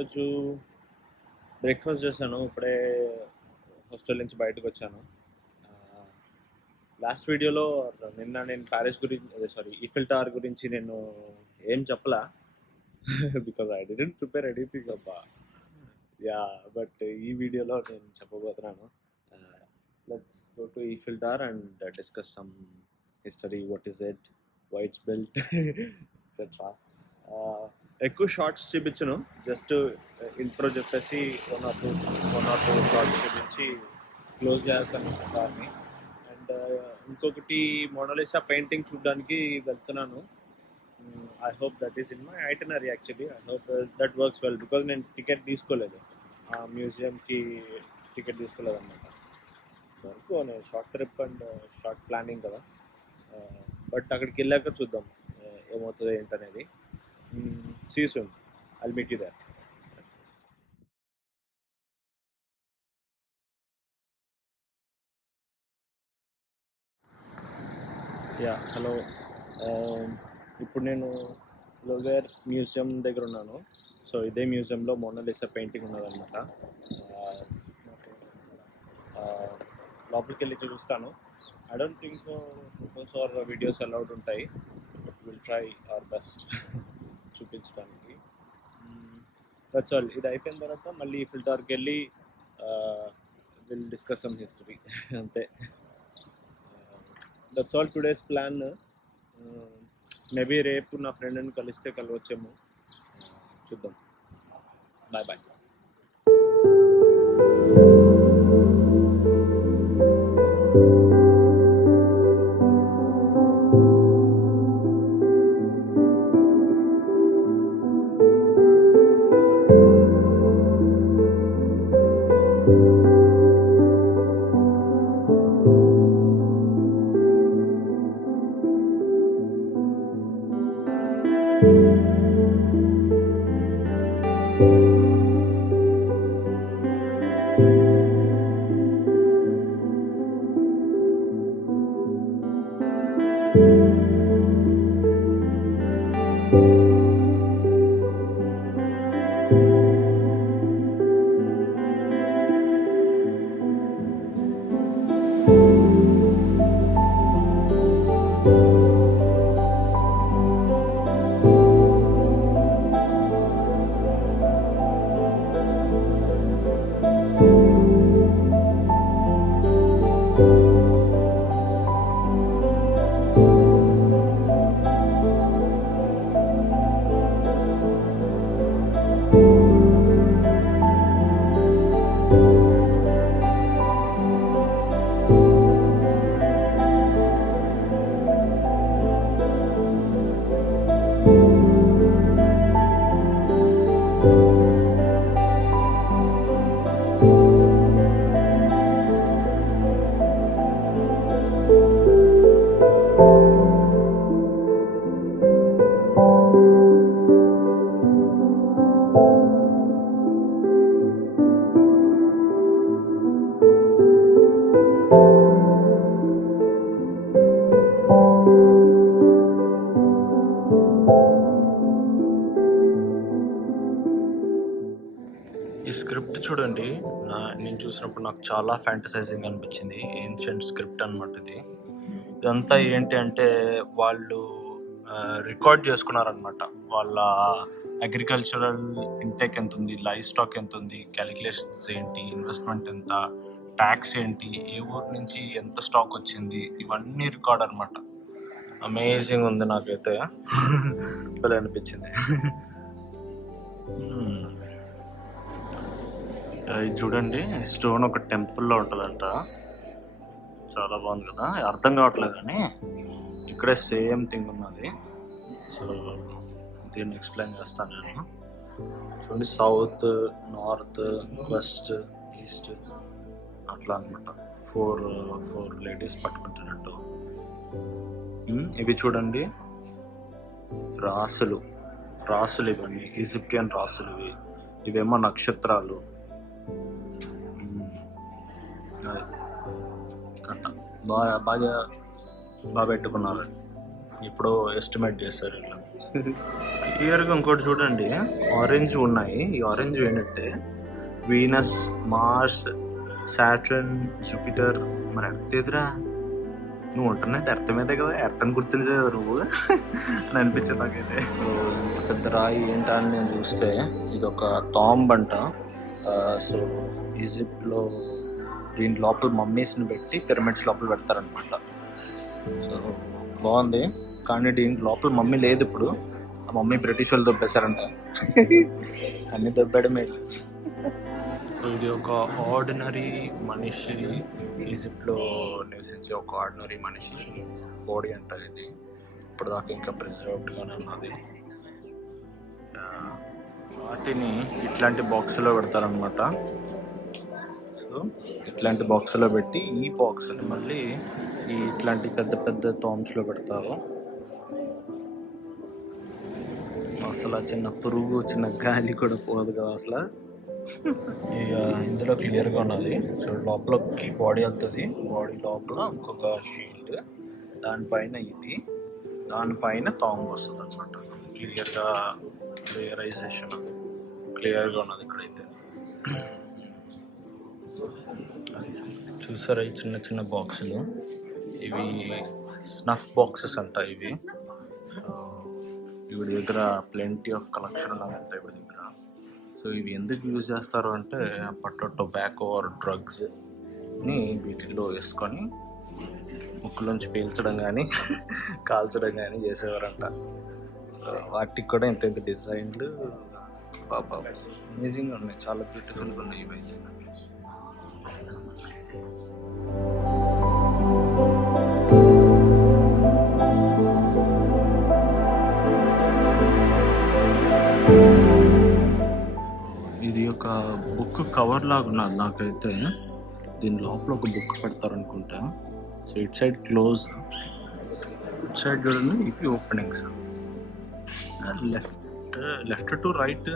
ఈరోజు బ్రేక్ఫాస్ట్ చేశాను. ఇప్పుడే హాస్టల్ నుంచి బయటకు వచ్చాను. లాస్ట్ వీడియోలో నిన్న నేను ప్యారిస్ గురించి ఈఫిల్ టవర్ గురించి నేను ఏం చెప్పలా because I didn't prepare anything అబ్బా. యా బట్ ఈ వీడియోలో నేను చెప్పబోతున్నాను. Let's go to Eiffel tower and discuss some history, what is it, why it's built etcetera. ఎక్కువ షార్ట్స్ చూపించను, జస్ట్ ఇంట్రో చెప్పేసి వన్ ఆర్ టూ షార్ట్స్ చూపించి క్లోజ్ చేస్తాను దాన్ని. అండ్ ఇంకొకటి మోనాలిసా పెయింటింగ్ చూడడానికి వెళ్తున్నాను. I hope that is in my itinerary. Actually I hope that works well, because నేను టికెట్ తీసుకోలేదు, ఆ మ్యూజియంకి టికెట్ తీసుకోలేదు అనమాట. వరకు నేను short trip and short planning కదా, బట్ అక్కడికి వెళ్ళాక చూద్దాం ఏమవుతుందో ఏంటనేది. See you soon. I'll meet you there. Yeah hello. ఇప్పుడు నేను లోవేర్ మ్యూజియం దగ్గర ఉన్నాను. సో ఇదే మ్యూజియంలో మోనాలిసా పెయింటింగ్ ఉన్నదన్నమాట. లోపలికి వెళ్ళి చూపిస్తాను. I don't think photos or videos allowed ఉంటాయి, but will try our best చూపించడానికి. That's all. ఇది అయిపోయిన తర్వాత మళ్ళీ ఈఫిల్ టవర్కి వెళ్ళి విల్ డిస్కస్ సమ్ హిస్టరీ అంతే. That's all today's plan. Maybe రేపు నా ఫ్రెండ్ని కలిస్తే కలవచ్చేమో, చూద్దాం. Bye bye. ఈ స్క్రిప్ట్ చూడండి, నేను చూసినప్పుడు నాకు చాలా ఫ్యాంటసైజింగ్ అనిపించింది. ఏన్షియంట్ స్క్రిప్ట్ అనమాట ఇది. ఇదంతా ఏంటి అంటే వాళ్ళు రికార్డ్ చేసుకున్నారనమాట. వాళ్ళ అగ్రికల్చరల్ ఇంటేక్ ఎంత ఉంది, లైఫ్ స్టాక్ ఎంత ఉంది, క్యాలిక్యులేషన్స్ ఏంటి, ఇన్వెస్ట్మెంట్ ఎంత, ట్యాక్స్ ఏంటి, ఏ ఊరు నుంచి ఎంత స్టాక్ వచ్చింది, ఇవన్నీ రికార్డ్ అనమాట. అమేజింగ్ ఉంది, నాకైతే భలే అనిపించింది. ఇది చూడండి, స్టోన్ ఒక టెంపుల్లో ఉంటుందంట. చాలా బాగుంది కదా, అర్థం కావట్లేదు కానీ ఇక్కడే సేమ్ థింగ్ ఉన్నది. సో దీన్ని ఎక్స్ప్లెయిన్ చేస్తాను నేను. చూడండి, సౌత్, నార్త్, వెస్ట్, ఈస్ట్ అట్లా అనమాట. ఫోర్ లేడీస్ పట్టుకుంటున్నట్టు. ఇవి చూడండి, రాసులు ఇవన్నీ ఈజిప్టియన్ రాసులు. ఇవేమో నక్షత్రాలు. బాగా పెట్టుకున్నారు. ఇప్పుడు ఎస్టిమేట్ చేశారు ఇలా. క్లియర్గా ఇంకోటి చూడండి, ఆరెంజ్ ఉన్నాయి. ఈ ఆరెంజ్ ఏంటంటే వీనస్, మార్స్, సాటర్న్, జూపిటర్. మరి ఎర్త్ ఎదురా? నువ్వు ఉంటున్నది ఎర్త్ మీదే కదా, ఎర్త్ అని గుర్తించే కదా నువ్వు అని అనిపించే నాకైతే. ఇంత పెద్ద రాయి ఏంటా అని నేను చూస్తే ఇది ఒక టాంబ్ అంట. సో ఈజిప్ట్లో దీని లోపల మమ్మీస్ని పెట్టి పిరమిడ్స్ లోపల పెడతారనమాట. సో బాగుంది, కానీ దీని లోపల మమ్మీ లేదు ఇప్పుడు. ఆ మమ్మీ బ్రిటిష్ వాళ్ళు దొబ్బేశారంట. అన్ని దొబ్బడమే. ఇది ఒక ఆర్డినరీ మనిషి, ఈజిప్ట్లో నివసించే ఒక ఆర్డినరీ మనిషి బాడీ అంట ఇది. ఇప్పుడు దాకా ఇంకా ప్రిజర్వ్డ్గానే ఉన్నది. వాటిని ఇట్లాంటి బాక్స్లో పెడతారనమాట. సో ఇట్లాంటి బాక్స్లో పెట్టి ఈ బాక్స్ని మళ్ళీ ఇట్లాంటి పెద్ద పెద్ద టామ్స్లో పెడతారు. అసలు చిన్న పురుగు, చిన్న గాలి కూడా పోదు కదా అసలు. ఇక ఇందులో క్లియర్గా ఉన్నది. సో లోపలకి బాడీ వెళ్తుంది, బాడీ లోపల ఇంకొక షీల్డ్, దానిపైన ఇది, దానిపైన తాంగ్ వస్తుంది అనమాట. క్లియరైజేషన్ క్లియర్గా ఉన్నది ఇక్కడైతే. చూసారా ఈ చిన్న చిన్న బాక్సులు, ఇవి స్నఫ్ బాక్సెస్ అంట ఇవి. వీడి దగ్గర ప్లెంటీ ఆఫ్ కలెక్షన్ ఉన్నదంట వీడి దగ్గర. సో ఇవి ఎందుకు యూజ్ చేస్తారు అంటే అప్పట్లో టొబాకో ఆర్ డ్రగ్స్ని వీటిల్లో వేసుకొని ముక్కులోంచి పీల్చడం కానీ కాల్చడం కానీ చేసేవారంట. సో వాటికి కూడా ఇంత ఇంత డిజైన్లు పాపా అమేజింగ్గా ఉన్నాయి, చాలా బ్యూటిఫుల్గా ఉన్నాయి ఇవి. ఇది ఒక బుక్ కవర్ లాగా ఉన్నది నాకైతే. దీని లోపల ఒక బుక్ పెడతారనుకుంటా. So it side close, it side చూడండి ఇవి ఓపెనింగ్స్. Left to right.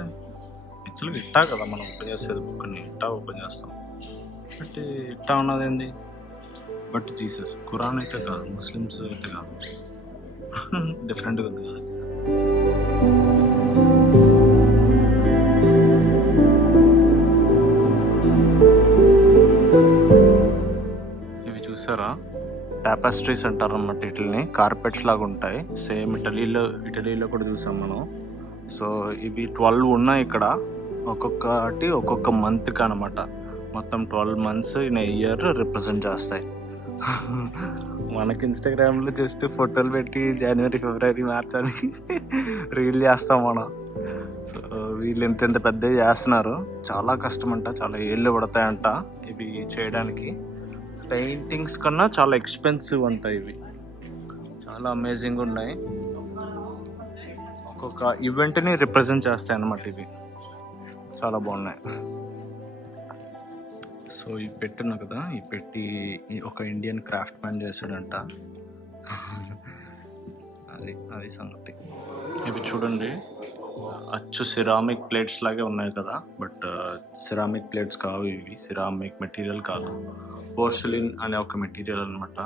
యాక్చువల్గా ఇట్టా కదా మనం ఓపెన్ చేసేది బుక్ని, ఇట్టా ఓపెన్ చేస్తాం. బట్ ఇట్టా ఉన్నది ఏంది? బట్ జీసస్ ఖురాన్ అయితే కాదు, ముస్లిమ్స్ అయితే కాదు, డిఫరెంట్గా ఉంది కదా. ఇవి చూసారా, టాపెస్ట్రీస్ అంటారు అన్నమాట వీటిని. కార్పెట్స్ లాగా ఉంటాయి, సేమ్ ఇటలీలో కూడా చూసాం మనం. సో ఇవి 12 ఉన్నాయి ఇక్కడ, ఒక్కొక్కటి ఒక్కొక్క మంత్కి అనమాట. మొత్తం 12 months ఇన్ ఇయర్ రిప్రజెంట్ చేస్తాయి. మనకి ఇన్స్టాగ్రామ్లో జస్ట్ ఫోటోలు పెట్టి జనవరి, ఫిబ్రవరి, మార్చ్ అని రీల్ చేస్తాం మనం. సో వీళ్ళు ఎంత పెద్దవి చేస్తున్నారు, చాలా కష్టం అంట, చాలా ఏళ్ళు పడతాయంట ఇవి చేయడానికి. పెయింటింగ్స్ కన్నా చాలా ఎక్స్పెన్సివ్ అంట ఇవి, చాలా అమేజింగ్ ఉన్నాయి. ఒక్కొక్క ఈవెంట్ని రిప్రజెంట్ చేస్తాయి అన్నమాట ఇవి, చాలా బాగున్నాయి. సో ఈ పెట్టున్నా కదా, ఈ పెట్టి ఒక ఇండియన్ క్రాఫ్ట్ మ్యాన్ చేశాడంట. అది సంగతి. ఇవి చూడండి, అచ్చు సిరామిక్ ప్లేట్స్ లాగే ఉన్నాయి కదా, బట్ సిరామిక్ ప్లేట్స్ కావు ఇవి. సిరామిక్ మెటీరియల్ కాదు, పోర్సిలిన్ అనే ఒక మెటీరియల్ అనమాట.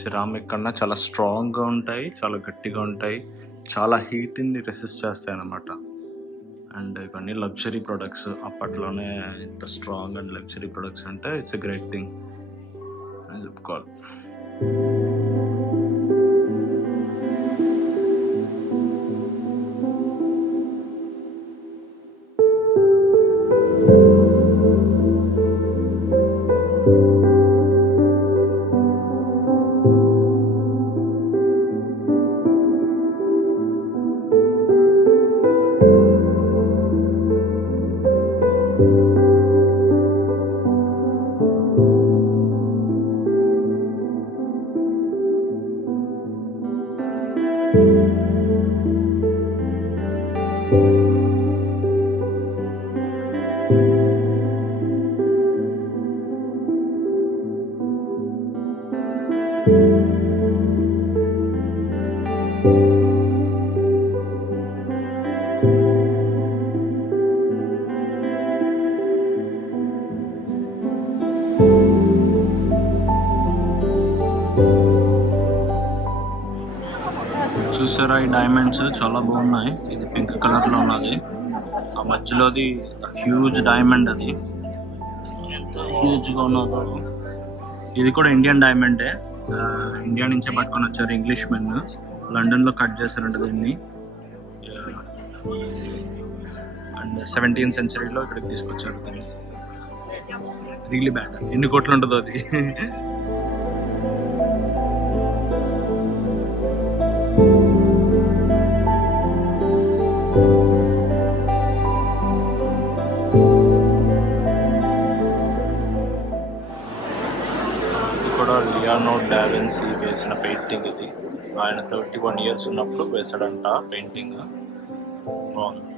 సిరామిక్ కన్నా చాలా స్ట్రాంగ్గా ఉంటాయి, చాలా గట్టిగా ఉంటాయి, చాలా హీట్ని రెసిస్ట్ చేస్తాయి అన్నమాట. అండ్ ఇవన్నీ లగ్జరీ ప్రొడక్ట్స్. అప్పట్లోనే ఇంత స్ట్రాంగ్ అండ్ లగ్జరీ ప్రొడక్ట్స్ అంటే ఇట్స్ ఎ గ్రేట్ థింగ్ అని చెప్పుకోవాలి. చూసారా ఈ డైమండ్స్ చాలా బాగున్నాయి. ఇది పింక్ కలర్ లో ఉన్నది. ఆ మధ్యలోది హ్యూజ్ డైమండ్, అది ఎంత హ్యూజ్ గా ఉన్నదో. ఇది కూడా ఇండియన్ డైమండే. ఇండియా నుంచే పట్టుకొని వచ్చారు ఇంగ్లీష్ మెన్. లండన్ లో కట్ చేశారంట దీన్ని. అండ్ 17th centuryలో ఇక్కడికి తీసుకొచ్చారు దీన్ని. Really bad. ఎన్ని కోట్లు ఉంటుందో అది. కూడా లియోనార్డో డా విన్సీ వేసిన పెయింటింగ్ ఇది. ఆయన 31 years ఉన్నప్పుడు వేసాడంట పెయింటింగ్. బాగుంది.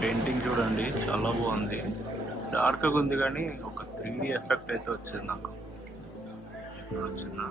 పెయింటింగ్ చూడండి, చాలా బాగుంది. డార్క్గా ఉంది కానీ ఒక 3D ఎఫెక్ట్ అయితే వచ్చింది నాకు. ఇప్పుడు వచ్చిందా?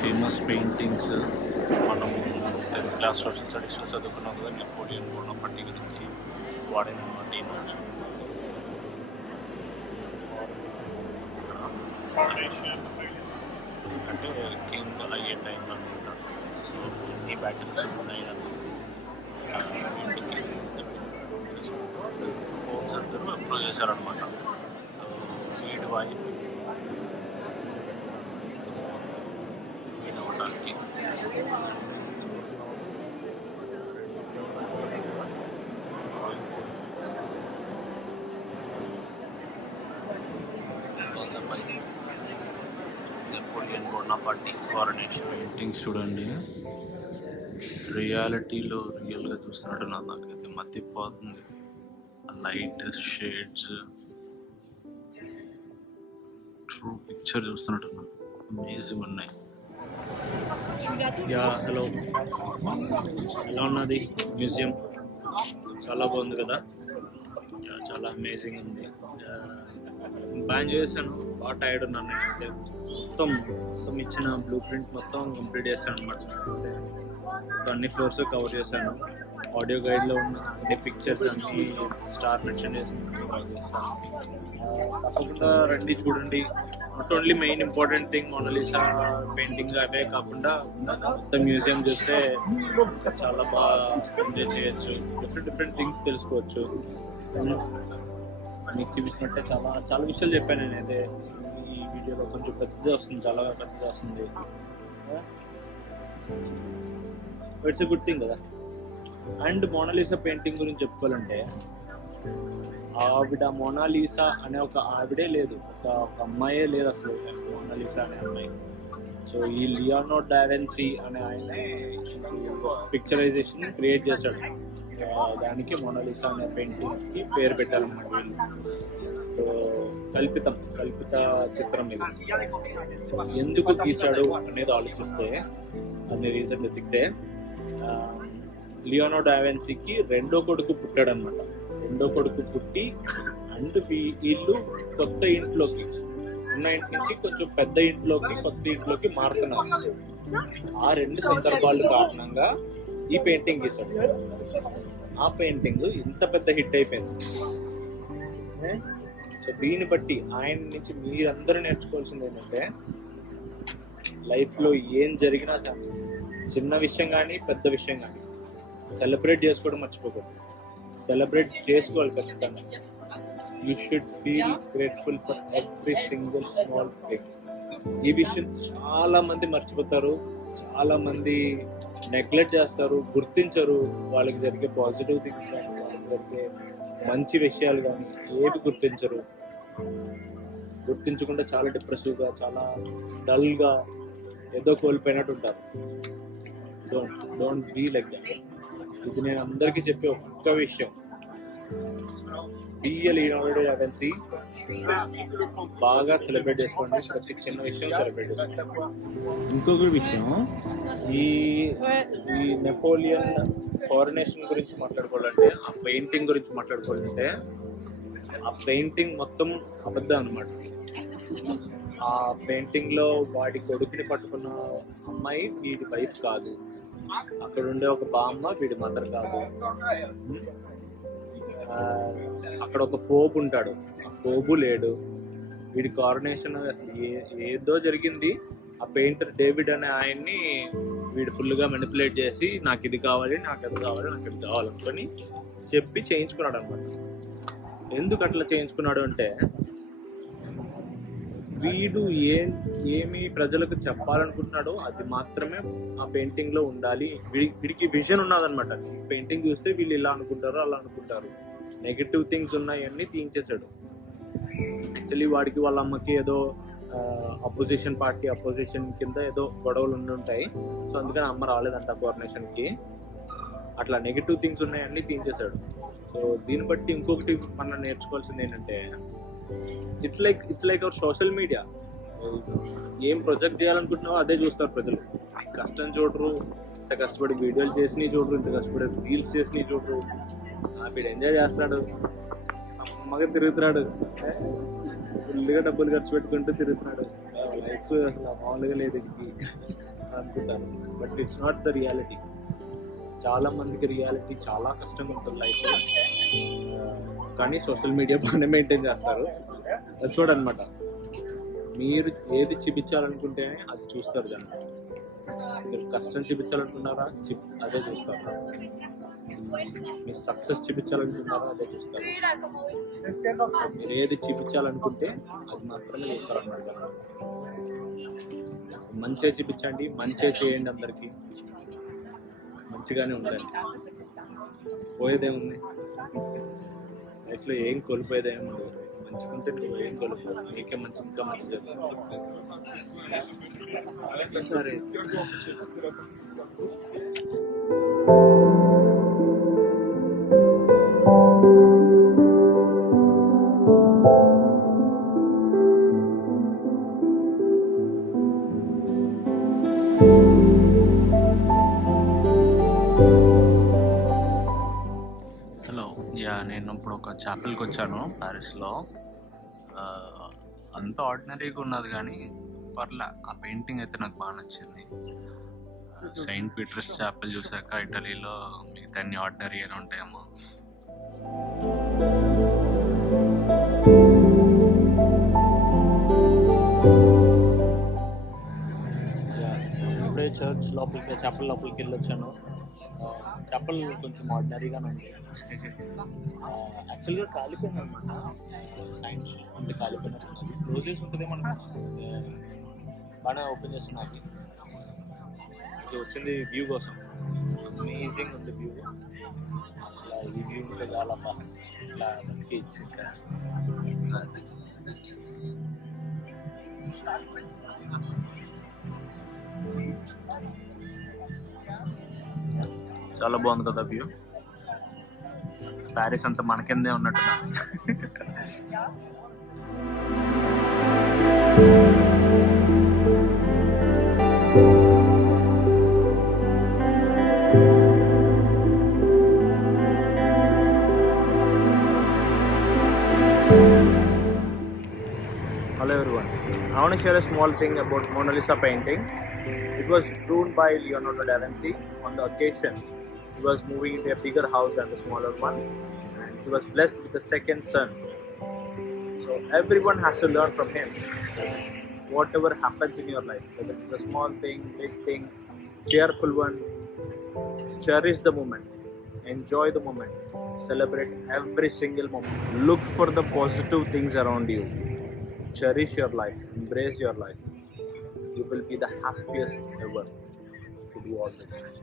Famous paintings. మనం 10th class సోషల్ స్టడీస్లో చదువుకున్నాం కదా, నెపోలియన్ బోనాపార్టీ గురించి వాడిన అంటే కింగ్ అయ్యే టైంలో అనమాట. సో ఈ బ్యాటిల్స్ ఉన్నాయి. ఫోన్స్ అందరూ అప్రూవ్ చేశారనమాట. సో వీడి వైఫ్ వినవడానికి నెపోలియన్ బోనాపార్టీ కారనేషన్ పెయింటింగ్స్ చూడండి. రియాలిటీలో రియల్గా చూస్తున్నట్టు నాకైతే మతిపోతుంది. లైట్ షేడ్స్ ట్రూ పిక్చర్ చూస్తున్నట్టు నాకు అమేజింగ్ ఉన్నాయి. యా హలో, ఎలా ఉన్నది మ్యూజియం? చాలా బాగుంది కదా. చాలా అమేజింగ్ ఉంది. బాగా ఎంజాయ్ చేశాను. బాగా టైర్డ్ ఉన్నాను నేనైతే. మొత్తం ఇచ్చిన బ్లూ ప్రింట్ మొత్తం కంప్లీట్ చేశాను అనమాట. అన్ని ఫ్లోర్స్ కవర్ చేశాను. ఆడియో గైడ్లో ఉన్న అన్ని పిక్చర్స్ అన్ని స్టార్ మెన్షన్ చేసుకుంటూ బాగా చేస్తాను. తప్పకుండా రండి, చూడండి. Not only main important thing Mona Lisa painting అవే కాకుండా మొత్తం మ్యూజియం చూస్తే చాలా బాగా ఎంజాయ్ చేయొచ్చు. డిఫరెంట్ థింగ్స్ తెలుసుకోవచ్చు. మీకు చూపించినట్టే చాలా విషయాలు చెప్పాను నేనైతే. ఈ వీడియోలో కొంచెం పెద్దది వస్తుంది, చాలా పెద్దది వస్తుంది. ఇట్స్ ఎ గుడ్ థింగ్ కదా. అండ్ మోనాలిసా పెయింటింగ్ గురించి చెప్పుకోవాలంటే, ఆవిడ మోనాలిసా అనే ఒక ఆవిడే లేదు, ఒక అమ్మాయే లేదు అసలు మోనాలిసా అనే అమ్మాయి. సో ఈ లియోనార్డో డా విన్సీ అనే ఆయనే పిక్చరైజేషన్ క్రియేట్ చేశాడు. దానికి మోనాలిసా అనే పెయింటింగ్కి పేరు పెట్టారన్నమాట వీళ్ళు. సో కల్పిత చిత్రం ఇది. ఎందుకు తీశాడు అనేది ఆలోచిస్తే, అన్ని రీజన్ వెతికితే లియోనార్డో డావిన్సీకి రెండో కొడుకు పుట్టాడనమాట. రెండో కొడుకు పుట్టి అండ్ వీళ్ళు కొత్త ఇంట్లోకి ఉన్న ఇంటి నుంచి కొంచెం పెద్ద ఇంట్లోకి కొత్త ఇంట్లోకి మారుతున్నారు. ఆ రెండు సందర్భాల కారణంగా ఈ పెయింటింగ్ గీసాడు. ఆ పెయింటింగ్ ఇంత పెద్ద హిట్ అయిపోయింది. సో దీన్ని బట్టి ఆయన నుంచి మీరందరూ నేర్చుకోవాల్సింది ఏంటంటే, లైఫ్లో ఏం జరిగినా చిన్న విషయం కానీ పెద్ద విషయం కానీ సెలబ్రేట్ చేసుకోవడం మర్చిపోకూడదు. సెలబ్రేట్ చేసుకోవాలి ఖచ్చితంగా. You should feel grateful for every single small thing. ఈ విషయం చాలా మంది మర్చిపోతారు, చాలా మంది నెగ్లెక్ట్ చేస్తారు, గుర్తించరు. వాళ్ళకి జరిగే పాజిటివ్ థింగ్స్ కానీ, వాళ్ళకి జరిగే మంచి విషయాలు కానీ ఏవి గుర్తించరు. గుర్తించకుండా చాలా డిప్రెసివ్గా, చాలా డల్గా, ఏదో కోల్పోయినట్టు ఉంటారు. Don't be like that. ఇది నేను అందరికీ చెప్పే ఒక్క విషయం. లియోనార్డో డావిన్సీ బాగా సెలబ్రేట్ చేసుకోండి. ప్రతి చిన్న విషయం సెలబ్రేట్ చేసుకోండి. ఇంకొక విషయం, ఈ నెపోలియన్ కారనేషన్ గురించి మాట్లాడుకోవాలంటే, ఆ పెయింటింగ్ గురించి మాట్లాడుకోవాలంటే, ఆ పెయింటింగ్ మొత్తం అబద్ధం అనమాట. ఆ పెయింటింగ్ లో వాడి కొడుకుని పట్టుకున్న అమ్మాయి వీడి వైఫ్ కాదు. అక్కడ ఉండే ఒక బామ్మ వీడి మదర్ కాదు. అక్కడ ఒక ఫోబ్ ఉంటాడు, ఆ ఫోబు లేడు. వీడి కారనేషన్ అసలు ఏదో జరిగింది. ఆ పెయింటర్ డేవిడ్ అనే ఆయన్ని వీడు ఫుల్గా మెనిపులేట్ చేసి, నాకు ఇది కావాలి, నాకు అది కావాలి, నాకు ఇది కావాలనుకొని చెప్పి చేయించుకున్నాడు అనమాట. ఎందుకు అట్లా చేయించుకున్నాడు అంటే, వీడు ఏమి ప్రజలకు చెప్పాలనుకుంటున్నాడో అది మాత్రమే ఆ పెయింటింగ్ లో ఉండాలి. వీడికి విజన్ ఉన్నదనమాట. పెయింటింగ్ చూస్తే వీళ్ళు ఇలా అనుకుంటారు, అలా అనుకుంటారు, నెగటివ్ థింగ్స్ ఉన్నాయన్నీ తీయించేశాడు. యాక్చువల్లీ వాడికి వాళ్ళ అమ్మకి ఏదో అపోజిషన్ కింద ఏదో గొడవలు ఉండుంటాయి. సో అందుకని అమ్మ రాలేదంట కోఆర్డినేషన్కి. అట్లా నెగటివ్ థింగ్స్ ఉన్నాయన్నీ తీయించేశాడు. సో దీన్ని బట్టి ఇంకొకటి మనం నేర్చుకోవాల్సింది ఏంటంటే, it's like our social media. ఏం ప్రొజెక్ట్ చేయాలనుకుంటున్నావో అదే చూస్తారు ప్రజలు. కష్టం చూడరు, ఇంత కష్టపడి వీడియోలు చేసినవి చూడరు, ఇంత కష్టపడి రీల్స్ చేసినవి చూడరు. వీడు ఎంజాయ్ చేస్తున్నాడు, అమ్మగా తిరుగుతున్నాడు, ఫుల్గా డబ్బులు ఖర్చు పెట్టుకుంటూ తిరుగుతున్నాడు, లైఫ్ అసలు మామూలుగా లేదు ఇది అనుకుంటాను. But it's not the reality. చాలా మందికి రియాలిటీ చాలా కష్టంగా ఉంటుంది లైఫ్. కానీ సోషల్ మీడియా బాగానే మెయింటైన్ చేస్తారు. అది చూడనమాట. మీరు ఏది చూపించాలనుకుంటే అది చూస్తారు జనం. మీరు కష్టం చూపించాలనుకున్నారా అదే చూస్తారు. మీరు సక్సెస్ చూపించాలనుకున్నారా అదే చూస్తారు. మీరు ఏది చూపించాలనుకుంటే అది మాత్రమే చూస్తారు అన్నమాట జనం. మంచిగా చూపించండి, మంచిగా చేయండి, అందరికీ మంచిగానే ఉండాలి. పోయేదేముంది లైఫ్లో? ఏం కోల్పోయేదేమో ఉండదు. మంచిగుంటే నువ్వు ఏం కోల్పోవు, నీకే మంచి, ఇంకా మంచి జరుగుతుంది. సరే, నేను ఇప్పుడు ఒక చాపెల్కి వచ్చాను ప్యారిస్లో. అంత ఆర్డినరీగా ఉన్నది కానీ పర్లే. ఆ పెయింటింగ్ అయితే నాకు బాగా నచ్చింది. సెయింట్ పీటర్స్ చాపెల్ చూసాక ఇటలీలో మిగతా అన్ని ఆర్డినరీ అని ఉంటాయేమో. ఇప్పుడే చర్చ్ లోపలికి, చాపెల్ లోపలికి వెళ్ళొచ్చాను. చాపెల్ కొంచెం ఆర్డినరీగానే ఉంది. యాక్చువల్గా కాలిపోయింది అనమాట. సైన్స్ అంటే కాలిపోయినట్టు ఉన్నది. క్లోజ్ చేసి ఉంటుందేమో అనుకున్నాను. బాగానే ఓపెన్ చేస్తున్నది. వచ్చింది వ్యూ కోసం. అమేజింగ్ ఉంది వ్యూ. అసలు ఈ వ్యూ ఉంటే చాలప్ప. ఇట్లా మనకి ఇచ్చి చాలా బాగుంది కదా వ్యూ. ప్యారిస్ అంతా మన కిందే ఉన్నట్టు. Hello everyone. I want to share a small thing about Mona Lisa painting. It was drawn by Leonardo da Vinci. On the occasion, he was moving into a bigger house than the smaller one, and he was blessed with the second son. So everyone has to learn from him. Because whatever happens in your life, whether it's a small thing, big thing, cheerful one, cherish the moment, enjoy the moment, celebrate every single moment. Look for the positive things around you. Cherish your life, embrace your life. You will be the happiest ever if you do all this.